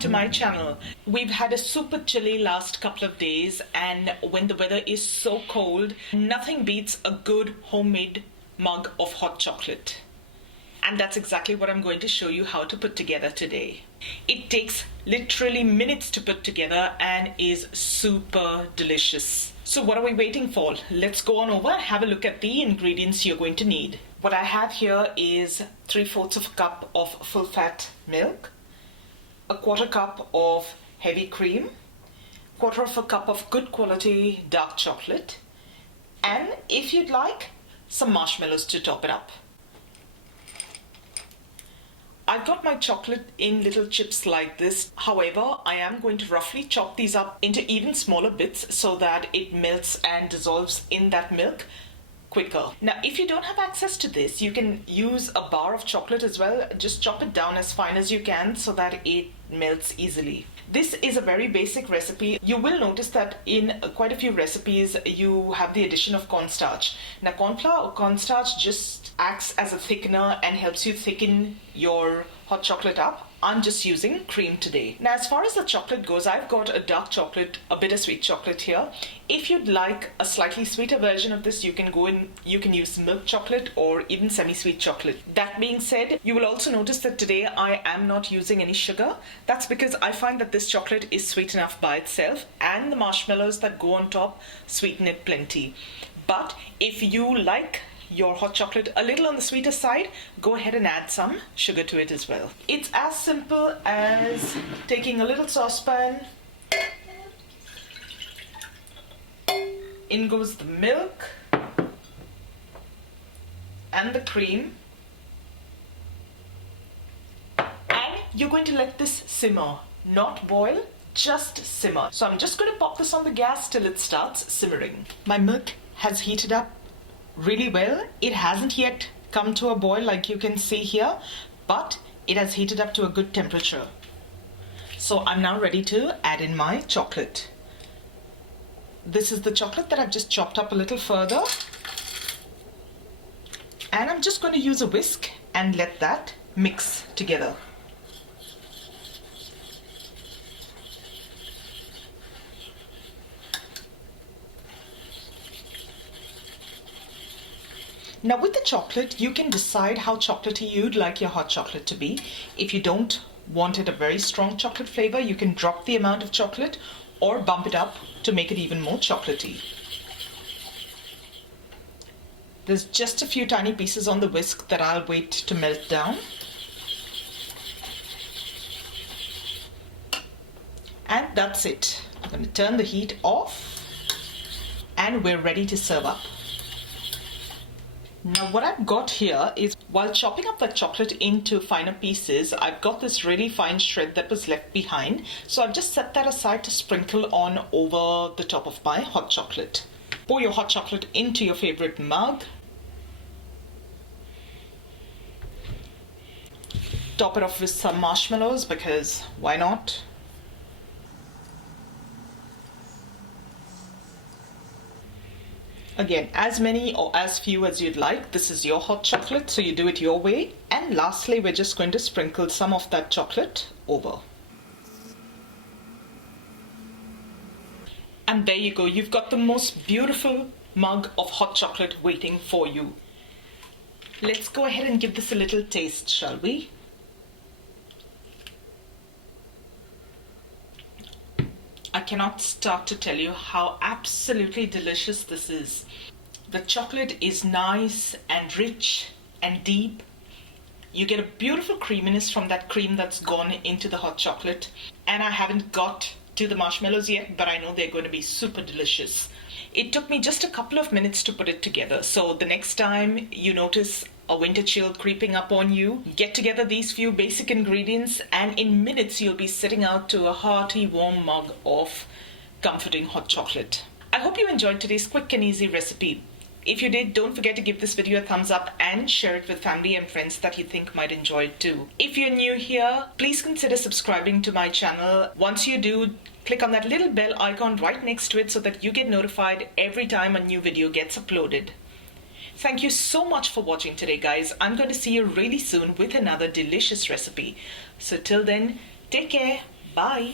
back to my channel. We've had a super chilly last couple of days, and when the weather is so cold, nothing beats a good homemade mug of hot chocolate. And that's exactly what I'm going to show you how to put together today. It takes literally minutes to put together and is super delicious. So what are we waiting for? Let's go on over and have a look at the ingredients you're going to need. What I have here is 3/4 of a cup of full fat milk, a 1/4 cup of heavy cream, 1/4 of a cup of good quality dark chocolate, and if you'd like, some marshmallows to top it up. I've got my chocolate in little chips like this. However, I am going to roughly chop these up into even smaller bits so that it melts and dissolves in that milk quicker. Now, if you don't have access to this, you can use a bar of chocolate as well. Just chop it down as fine as you can so that it melts easily. This is a very basic recipe. You will notice that in quite a few recipes you have the addition of cornstarch. Now, corn flour or cornstarch just acts as a thickener and helps you thicken your hot chocolate up. I'm just using cream today. Now, as far as the chocolate goes, I've got a dark chocolate, a bittersweet chocolate here. If you'd like a slightly sweeter version of this, you can use milk chocolate or even semi-sweet chocolate. That being said, you will also notice that today I am not using any sugar. That's because I find that this chocolate is sweet enough by itself, and the marshmallows that go on top sweeten it plenty. But if you like your hot chocolate a little on the sweeter side, go ahead and add some sugar to it as well. It's as simple as taking a little saucepan, in goes the milk and the cream, and you're going to let this simmer, not boil, just simmer. So I'm just going to pop this on the gas till it starts simmering. My milk has heated up really well. It hasn't yet come to a boil like you can see here, but it has heated up to a good temperature. So I'm now ready to add in my chocolate. This is the chocolate that I've just chopped up a little further, and I'm just going to use a whisk and let that mix together. Now, with the chocolate, you can decide how chocolatey you'd like your hot chocolate to be. If you don't want it a very strong chocolate flavor, you can drop the amount of chocolate or bump it up to make it even more chocolatey. There's just a few tiny pieces on the whisk that I'll wait to melt down. And that's it. I'm going to turn the heat off, and we're ready to serve up. Now, what I've got here is, while chopping up that chocolate into finer pieces, I've got this really fine shred that was left behind. So I've just set that aside to sprinkle on over the top of my hot chocolate. Pour your hot chocolate into your favorite mug. Top it off with some marshmallows, because why not? Again, as many or as few as you'd like. This is your hot chocolate, so you do it your way. And lastly, we're just going to sprinkle some of that chocolate over. And there you go. You've got the most beautiful mug of hot chocolate waiting for you. Let's go ahead and give this a little taste, shall we? I cannot start to tell you how absolutely delicious this is. The chocolate is nice and rich and deep. You get a beautiful creaminess from that cream that's gone into the hot chocolate. And I haven't got to the marshmallows yet, but I know they're going to be super delicious. It took me just a couple of minutes to put it together. So the next time you notice a winter chill creeping up on you, get together these few basic ingredients, and in minutes you'll be sitting out to a hearty warm mug of comforting hot chocolate. I hope you enjoyed today's quick and easy recipe. If you did, don't forget to give this video a thumbs up and share it with family and friends that you think might enjoy it too. If you're new here, please consider subscribing to my channel. Once you do, click on that little bell icon right next to it so that you get notified every time a new video gets uploaded. Thank you so much for watching today, guys. I'm going to see you really soon with another delicious recipe. So till then, take care. Bye.